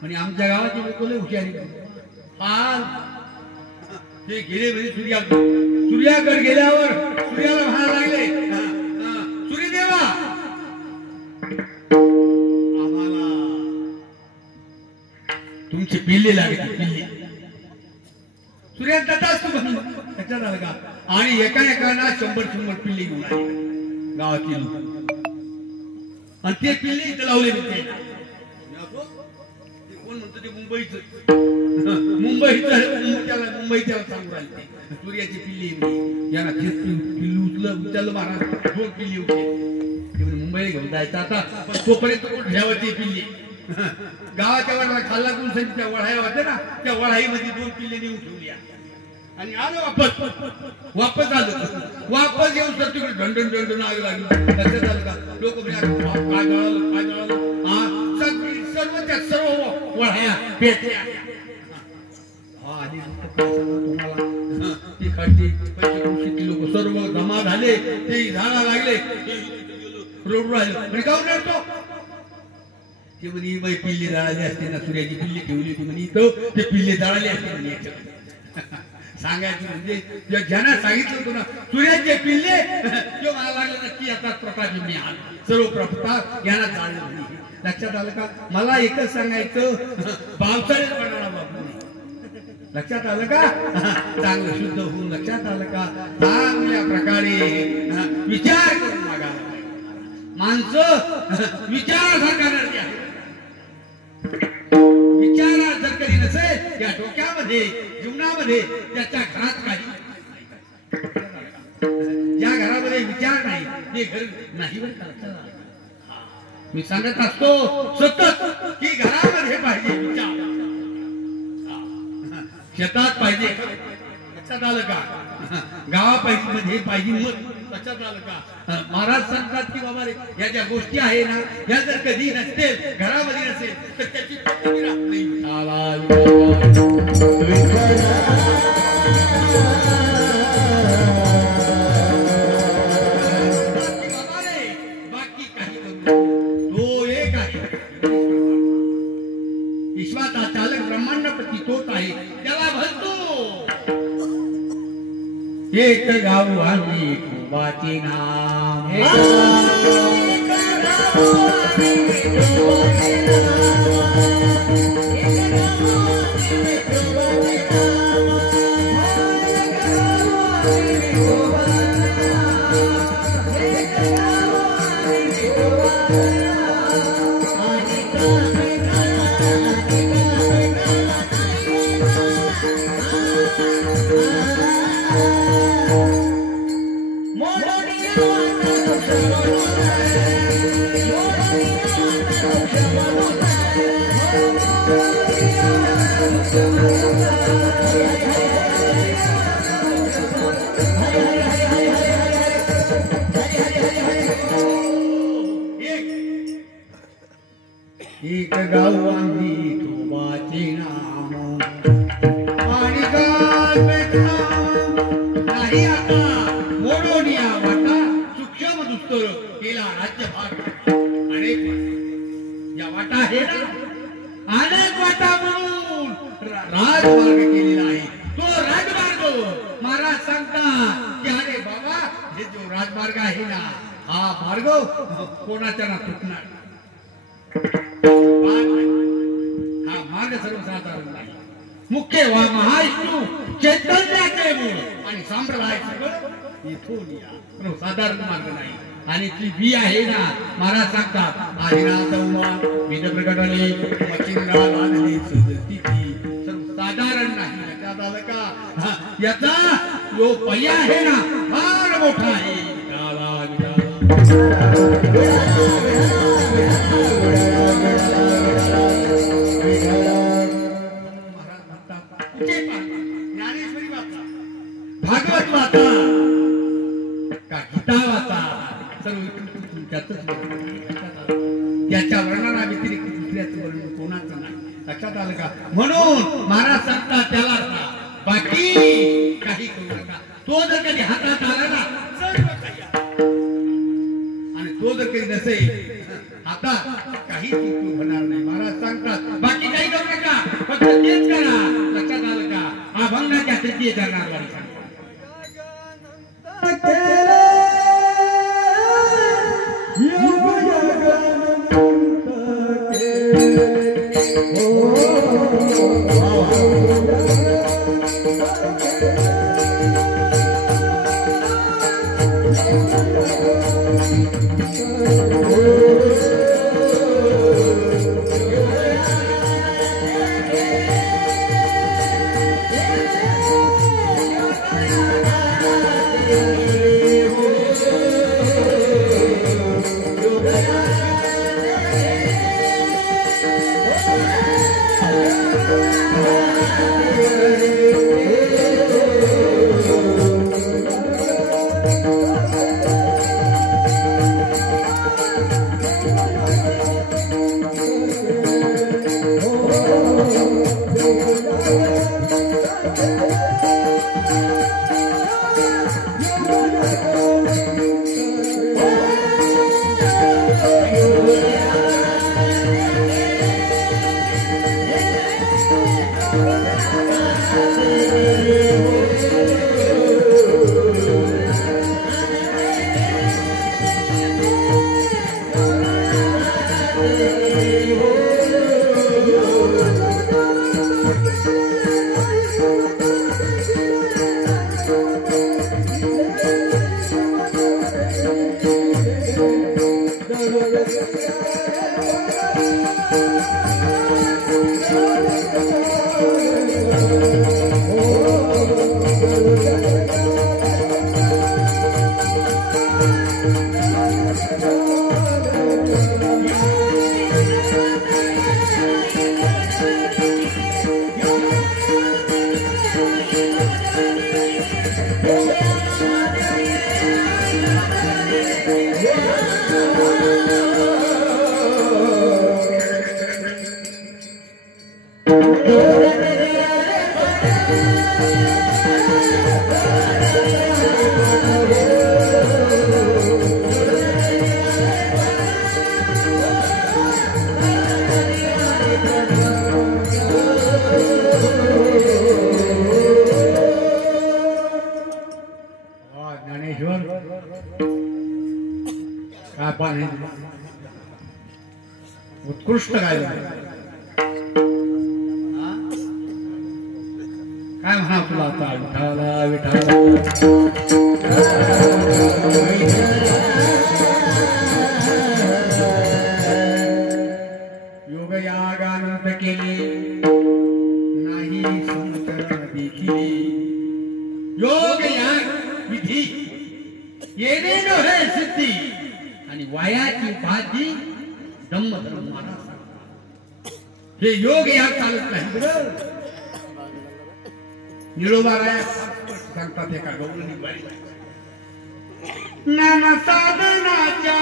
म्हणजे आमच्या गावाची लोक लय हुशारी. ते गेले म्हणजे सूर्याकडे गेल्यावर सूर्याला म्हणायला लागले, सूर्यदेवा आम्हाला तुमची पिल्ले लागते. पिल्ले सूर्यात जाताच तू म्हणून त्याच्यात आलं का? आणि एकाना 100 पिल्ले घेऊन आले गावातील लोक. आणि ते पिल्ले इथं लावले होते. कोण म्हणतो ते मुंबईचं मुंबईच्या सांगू राहिले. सूर्याची पिल्ली याला पिल्लू उचललं महाराज. 2 पिल्ली होते. मुंबईला घेऊन जायचं आता. पण तोपर्यंत कोण ठेवायची पिल्ली गावाच्या वडाला खाल्ला कोण त्या वढाया होते ना, त्या वढाईमध्ये 2 पिल्ले नेऊन ठेवली. आणि आलो वापस आलो. वापस येऊन सर तिकडे ढंढण आग लागली. लक्षात आलं का? लोक काय जळालं सर्वच्या सर्व वढाया पेटल्या. लोक सर्व जमा झाले. ते झाडा लागले, रोड राहिले. काऊन रडतो? ते म्हणे बाई पिल्ली जळाली असते ना, सूर्याची पिल्ली ठेवली होती म्हणे इथं, ते पिल्ले जळाले असते म्हणे याच्यात. सांगायचं म्हणजे ज्यांना सांगितलं होतं ना सूर्याचे पिल्ले, तो मला लागलं नक्की आता प्रताप मी आलो. सर्व प्रताप यांना चाललं. लक्षात आलं का? मला एकच सांगायचं, पावसाळ्यात पडणारा बाबू. लक्षात आलं का? चांगलं शुद्ध होऊन. लक्षात आलं का? चांगल्या प्रकारे विचार करून मागायला. माणसं विचारासारखा नसते. विचारा जर कधी नसेल त्या डोक्यामध्ये, जीवनामध्ये, त्याच्या घरात काही, ज्या घरामध्ये विचार नाही ते घर नाही. मी सांगत असतो सतत की घरामध्ये पाहिजे विचार, शेतात पाहिजे. लक्षात आलं का? गावामध्ये पाहिजे मत. लक्षात आलं का? महाराज सांगतात की बाबा रे, या ज्या गोष्टी आहे ना, या जर कधी नसतील, घरामध्ये नसेल तर त्याची पद्धती राहत नाही. बाकी काही तो एक आहे. विश्वाचा चालक ब्रह्मांडपती तोच आहे. त्याला म्हणतो एक गाव आणि खूबाचे नाम. एक गाव आम्ही खूबाचे नाम. आणि नाही आता मोडोनिया वाटा सूक्ष्म दुस्तर केला राज्यभाग. अनेक या वाटा आहे ना, अनेक वाटा म्हणून राजमार्ग केलेला आहे. तो राजमार्ग महाराज सांगतात की अरे बाबा, हे जो राजमार्ग आहे ना, हा मार्ग कोणाच्या ना तुटणार. हा मार्ग सर्वसाधारण नाही. मुख्य महाविष्णू चैतन्याचे मूळ आणि संप्रदाय सगळं इथून या. साधारण मार्ग नाही. आणि ती बी आहे ना, महाराज सांगतात आदिनाथ विध प्रकटले मचिंद्रा लादली सुस्थिती सर्वसाधारण नाही. लक्षात आलं का? याचा जो पर्याय आहे ना, फार मोठा आहे. का गीतावाचा सर्व तुमच्यातच त्याच्या वर्णना व्यतिरिक्त दुसऱ्याचं वर्णन कोणाचं नाही. लक्षात आलं का? म्हणून महाराज सांगतात त्याला बाकी काही करू नका. तो जर कधी हातात आला ना सर्व काही आणि तो जर कधी नसेल हातात काही चूक होणार नाही. महाराज सांगतात बाकी काही करू नका, फक्त तेच करा. लक्षात आलं का? अभंगाच्या सिद्धी करणार नाही. उत्कृष्ट गायला काय म्हणा तुला आता विठाला विठाला योगयागानंद केले नाही संकरण देखिले. योगयाग विधी येणे नव्हे सिद्धी आणि वायाची बाधी धम्म धर्म महाराज हे योग याग चालत नाही. निरोबाराया सांगतात एका गौरणी बाई नाना साधनाच्या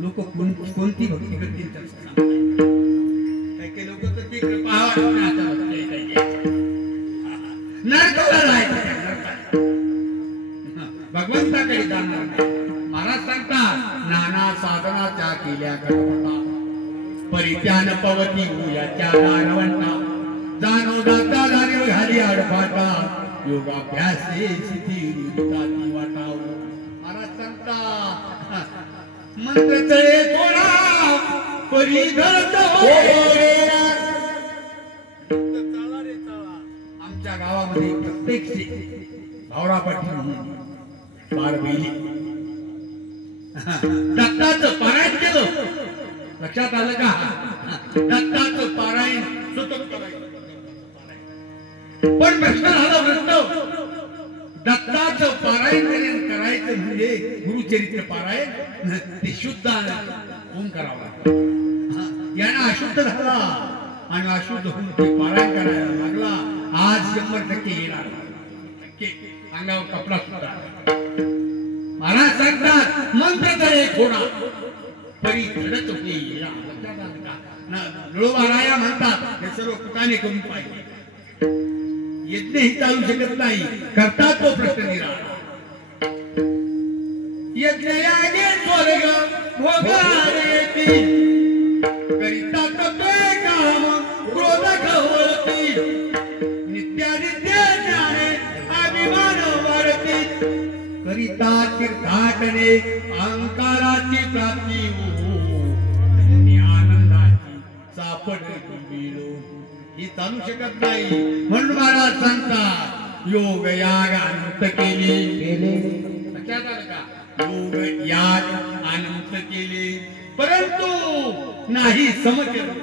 लोक कोणती भक्ती करतील काही लोक तर ते नरकाला जायचं भगवंताकडे जाणार महाराज सांगतात नाना साधनाच्या केल्या करता परित्यान पवती याच्या दानवंता जाणो दाता जाणीव घाली आडफाटा योगाभ्यासे सिद्धी रुजताती वाटाव महाराज सांगतात मंत्र तळे थोडा परिघत आमच्या गावामध्ये प्रत्येक भावरापाठी बार बैली दत्ताचं पारायण केलं लक्षात आलं का दत्ताचं पारायण सुतक पण प्रश्न झाला प्रश्न दत्ताचं पारायण करायचं म्हणजे गुरुचरित्र पारायण ते शुद्ध होऊन करावं यानं अशुद्ध झाला आणि अशुद्ध होऊन ते पारायण करायला लागला आज 100% येणार अंगावर कपडा सुद्धा महाराज सांगतात मंत्र तळे थोडा परी घडत होते नळोबाराया म्हणतात हे सर्व कुटाने करून पाहिजे यज्ञ ही चालू शकत नाही करता तो प्रश्न निराळा यज्ञ यागे स्वर्ग भोगारेती करिता तत्वे काम क्रोध खवळती नित्यानित्य ज्ञाने अभिमान वाढती करिता तीर्थाटने अहंकाराची प्राप्ती आनंदाची सापड ही चालू शकत नाही म्हणून महाराज सांगतात योग याग अनंत केले लक्षात आलं का योग याग अनंत केले परंतु नाही समचरण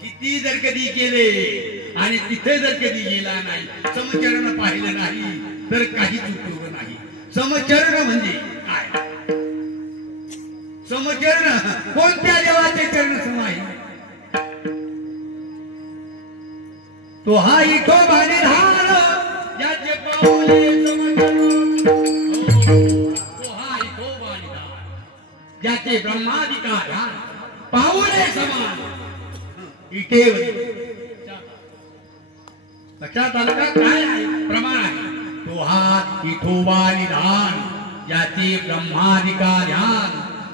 किती जर कधी केले आणि तिथे जर कधी गेला नाही समचरण पाहिलं नाही तर काहीच उपयोग नाही समचरण म्हणजे काय समचरण कोणत्या देवाचे चरण सम आहे तो हा इथो बाणीधार ज्याचे पावले समचरण तो हा इथो बाणीधार ज्याचे ब्रह्माधिकार पावले समान इटेवर लक्षात आलं का काय आहे प्रमाण आहे तो हा इथो बाणीधार ज्याचे ब्रह्माधिकार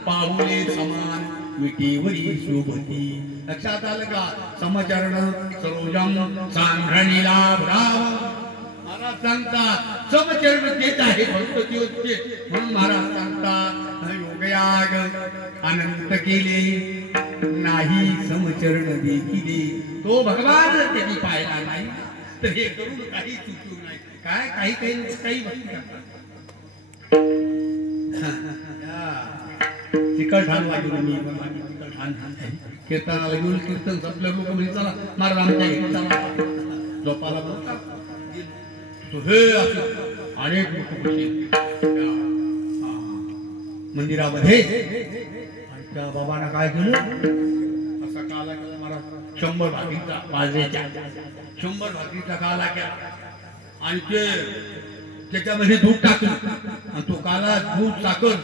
पावले समान विटेवरी शोभती लक्षात आलं का समचरण सरोजम सांभ्रणीला भ्राव महाराज सांगतात समचरण तेच आहे भक्त होते म्हणून महाराज सांगतात योगयाग अनंत केले नाही समचरण देखील तो भगवान त्यांनी पाहिला नाही तर हे करून काही चुकू नाही काय काही काही काही भक्ती करतात चिकलठाण लागून मी चिकलठाण कीर्तनाला घेऊन कीर्तन संपलं लोक म्हणजे चला महाराज आमच्या घरी चला झोपाला हे असं अनेक लोक मंदिरामध्ये त्या बाबांना काय केलं असा काला केला महाराज 100 भाकरीचा बाजरीच्या 100 भाकरीचा काला केला आणि ते त्याच्यामध्ये दूध टाकलं आणि तो काला दूध साखर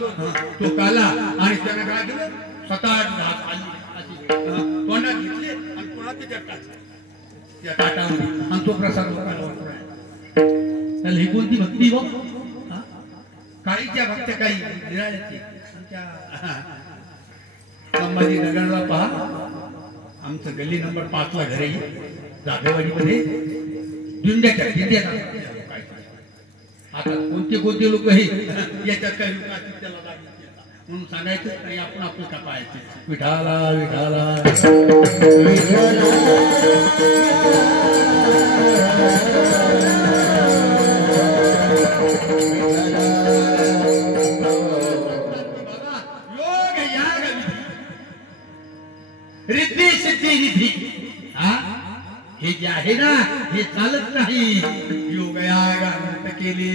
तो काला आणि त्यानं काय केलं 7-8 भात खाल्ली तोंडात घेतले आणि पुन्हा त्याच्यात टाकले त्या ताटामध्ये आणि तो प्रसाद त्याला ही कोणती भक्ती बघ काहीच्या भक्त काही निराळ्याची संभाजीनगरला पहा आमचं गल्ली नंबर 5 ला घर आहे जाधववाडीमध्ये दिंड्या आता कोणते लोक हे याच्यात काही लोक असतील त्याला म्हणून सांगायचं नाही आपण आपलं का पाहायचं विठाला विठाला विठाला रिद्धी सिद्धी रिद्धी हा हे जे आहे ना हे चालत नाही. योगयाग अनंत केले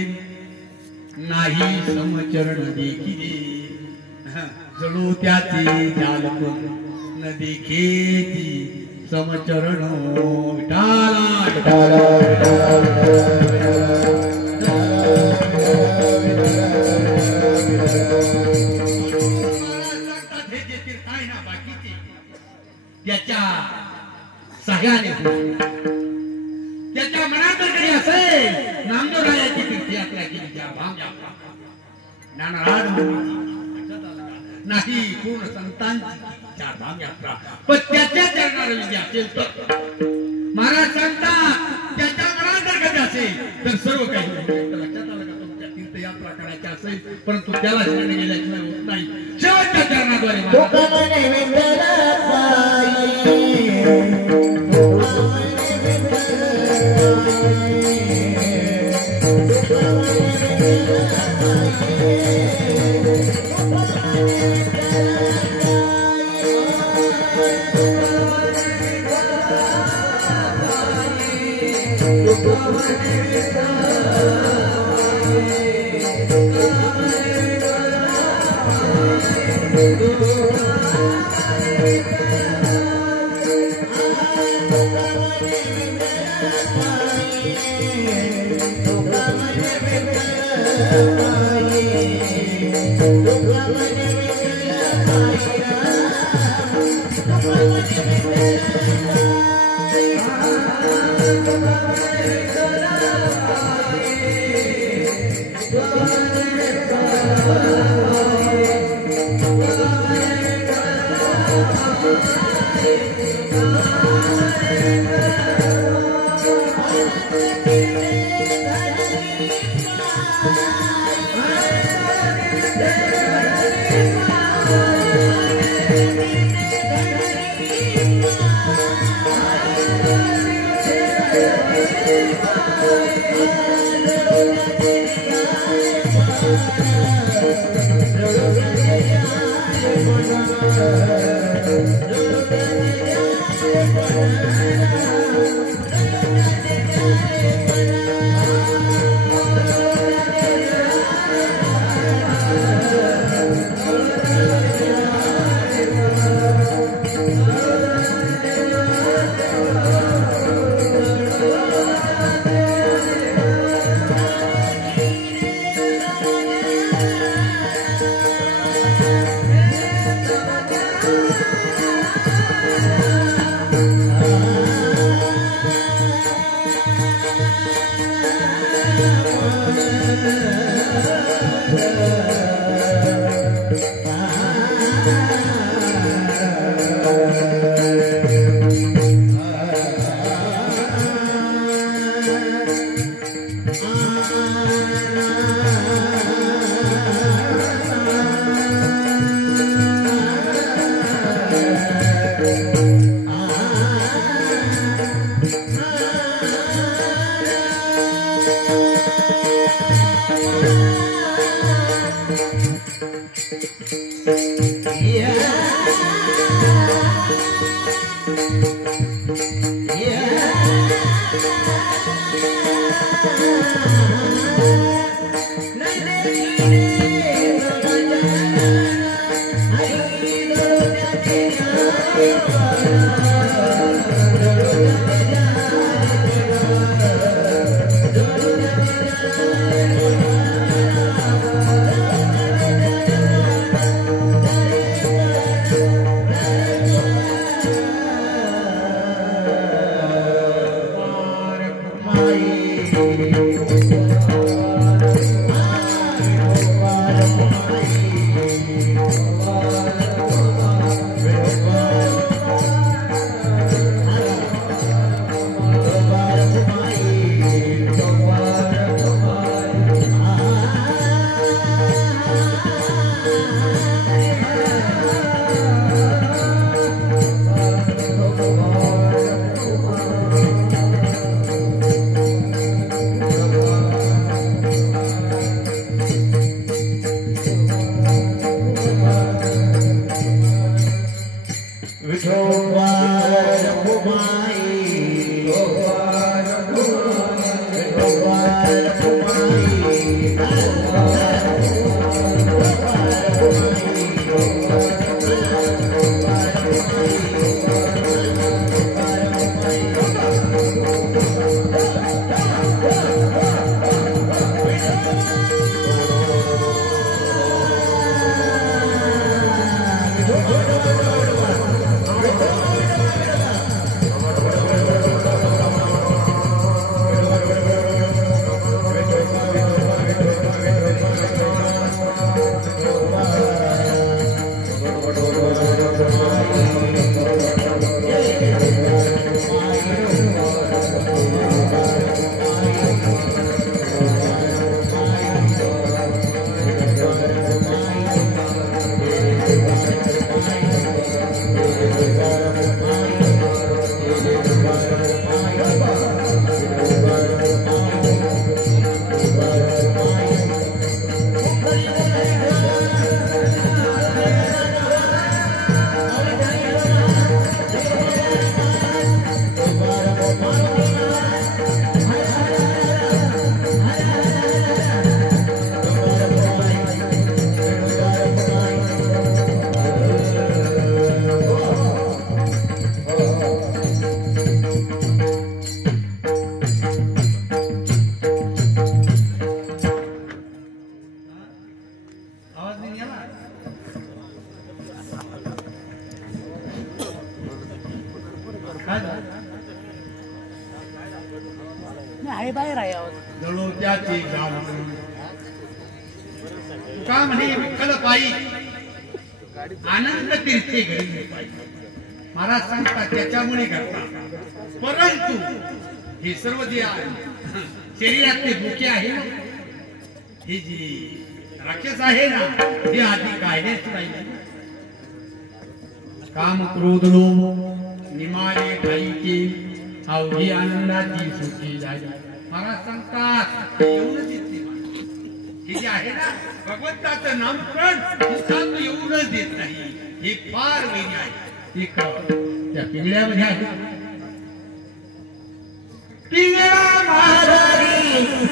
नाही समचरण देखिले जळू त्याचे जालपण न देखेती समचरण. विठाला विठाला हे जे तीर्थ आहे ना बाकीचे त्याच्या सह्याने त्याच्या मनात जरी असेल नामदेवरायाची तीर्थयात्रा केली त्या भामयात्रा ज्ञानराज नाही पूर्ण संतांची चार भामयात्रा पण त्याच्या चरणाला विधी असेल तर महाराज सांगतात त्याच्या मनात जर कधी असेल तर सर्व काही लक्षात आलं का तुमच्या तीर्थयात्रा करायची असेल परंतु त्याला शरण गेल्याशिवाय होत नाही. शेवटच्या चरणाद्वारे आहे बाहेर आहे जळोत्याचे गाव का म्हणे विठ्ठल पायी आनंद तीर्थे घरी पायी महाराज सांगतात त्याच्यामुळे घडतात परंतु हे सर्व जे शरीरातले भुके आहे ना हे जी राक्षस आहे ना हे आधी कायदेच राहिले काम क्रोध लोभ निमाळे ठाईचे अवघी आनंदाची सुखी झाली महाराज सांगतात येऊनच येते हे जे आहे ना भगवंताचं नामस्मरण नुसतं येऊनच देत नाही हे फार वेगळे आहे एक त्या पिंगळ्यामध्ये आहे पिंगळा महारारी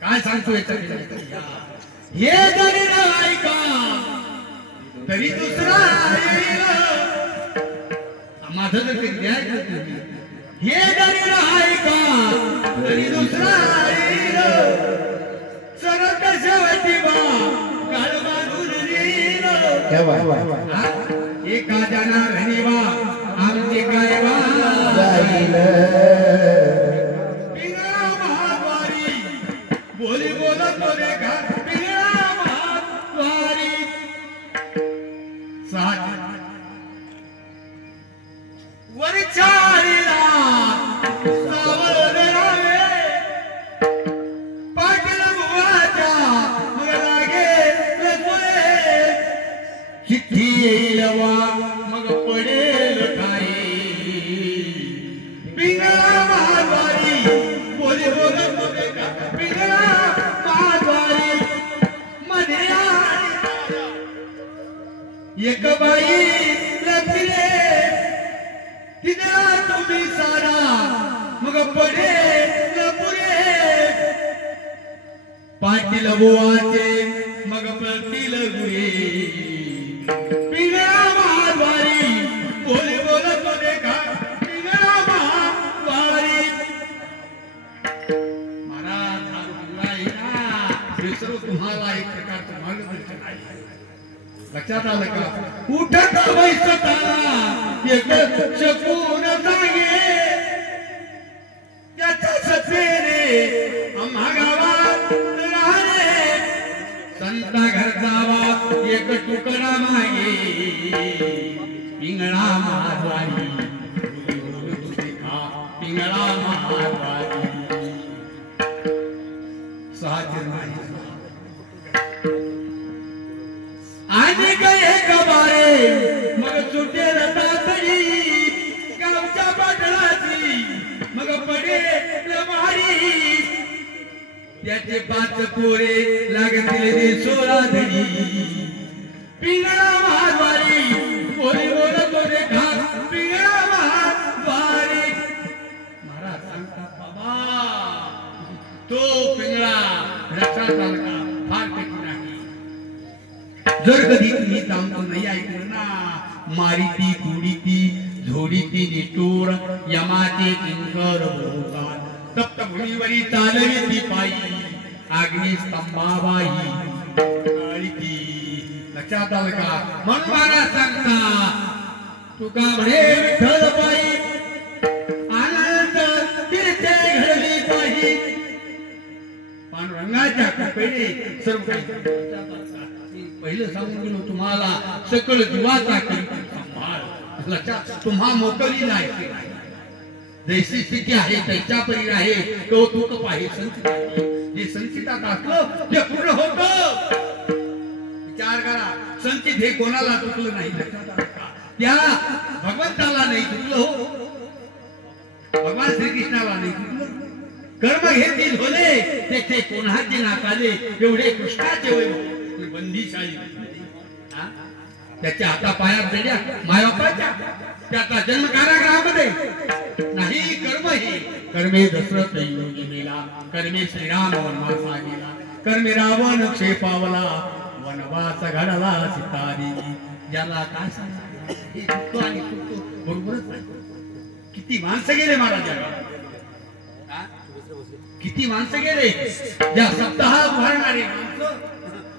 काय सांगतो हे जरी ऐका तरी दुसरा माझं तर ते हे जरी ऐका तरी दुसरा सरत शेवटी बा काळ बांधून एका जाणार बा आमचे काय बा बोली बोलत बोले घर पिंगळा महाद्वारी वरचारीला सावळ पिंगळा महाद्वारी बोली बोलत होते का पिंगळा महाद्वारी मध्ये एक बाई लपले तिला तुम्ही सारा मग पडे लपुरे पाटील बुवाचे मग पळतील गुरे पिंगळा महाद्वारी बोली बोलत होते का पिंगळा महाद्वारी महाराज हा पिंगळा हे सर्व तुम्हाला एक प्रकारचं मार्गदर्शन आहे लक्षात आलं का उठत बैसताना एक शकून जागे त्याच्या सत्तेने आम्हा गावात राहणे संता घर जावा एक तुकडा मागे पिंगळा महाद्वारी पिंगळा महाद्वारी सहाचर नाही आणि गए कबारे मग सुटेल तातडी गावच्या पाटलाची मग पडे लमारी त्याचे 5 पोरे लागतील रे 16 धडी पिंगळा महाद्वारी बोली बोलत होते घास पिंगळा महाद्वारी महाराज सांगतात बाबा तो पिंगळा लक्षात आला का फार कठीण आहे जर कधी तुम्ही तांबून नाही ऐकलं ना मारिती कुडीती झोडीती निष्ठूर यमाचे किंकर भोगात तप्त भूमीवरी चालविती पायी अग्नी स्तंभाबाई काळीती लक्षात आलं का म्हणून मला सांगता तुका म्हणे विठ्ठल पायी आनंद तीर्थे घडली पायी पांडुरंगाच्या कृपेने सर्व काही पहिलं सांगून गेलो तुम्हाला सकल जीवाचा संभाळ लक्षात तुम्हा मोकली नाही जैसी स्थिती आहे त्याच्या परी आहे तो तुक पाहिजे संचित जे संचितात असलं ते पूर्ण होत विचार करा संचित हे कोणाला चुकलं नाही त्या भगवंताला नाही चुकलं हो भगवान श्रीकृष्णाला नाही चुकलं कर्म घेतील होले ते कोणाचे नाकाले एवढे कृष्णाचे वैभव बंदीशाळी त्याच्या हातापायात दिल्या मायबापाच्या त्याचा जन्म कारागृहामध्ये नाही कर्म हे कर्मे दशरथ योगी मेला कर्मे श्रीराम वनवासा गेला कर्मे रावण क्षेपावला वनवास घडला सीतारी ज्याला काय सांगा हे चुकतो आणि चुकतो बरोबरच किती माणसं गेले महाराज किती माणसं गेले ज्या सप्ताह उभारणारे माणसं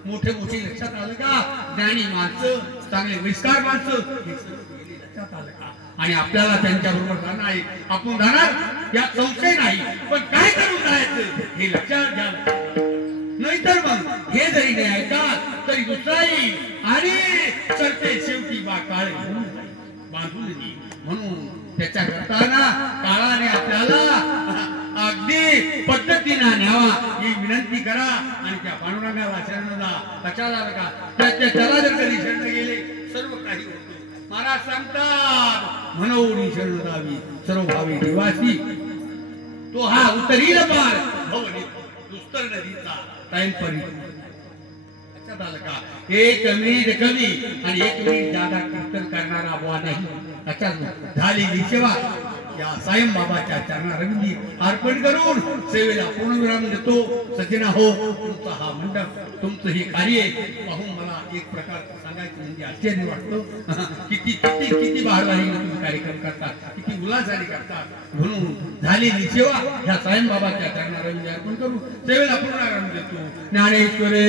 मोठे मोठे लक्षात आलं का ज्ञानी माणसं चांगले विस्कार माणसं लक्षात आलं का आणि आपल्याला त्यांच्या बरोबर जाणार आहे आपण जाणार या संशय नाही पण काय करून जायचं हे लक्षात घ्या नाहीतर मग हे जरी नाही ऐकतात तरी दुसराही आणि सरते शेवटी बा काळ बांधून म्हणून त्याच्या करताना काळाने आपल्याला अगदी पद्धतीने न्यावा ही विनंती करा आणि त्या पांडुरंगाला शरण जा लक्षात आलं का त्याला जर कधी शरण गेले सर्व काही होतो महाराज सांगतात म्हणून शरण जावी सर्व भावी निवासी तो हा उतरील पार भवनी दुस्तर नदीचा टाइम परी लक्षात आलं का 1 मिनिट कमी आणि 1 मिनिट जादा कीर्तन करणारा बुवा नाही लक्षात झालेली सेवा या सायम बाबाच्या चरणारविंदी अर्पण करून सेवेला पूर्णविराम देतो सज्जना हो तुमचा हा मंडप तुमचं हे कार्य पाहून मला एक प्रकार सांगायचं म्हणजे आश्चर्य वाटतं किती किती किती बहारवारीने तुम्ही कार्यक्रम करतात किती उल्हासाने करतात म्हणून झालेली सेवा ह्या सायम बाबाच्या चरणारविंदी अर्पण करून सेवेला पूर्णविराम देतो ज्ञानेश्वरे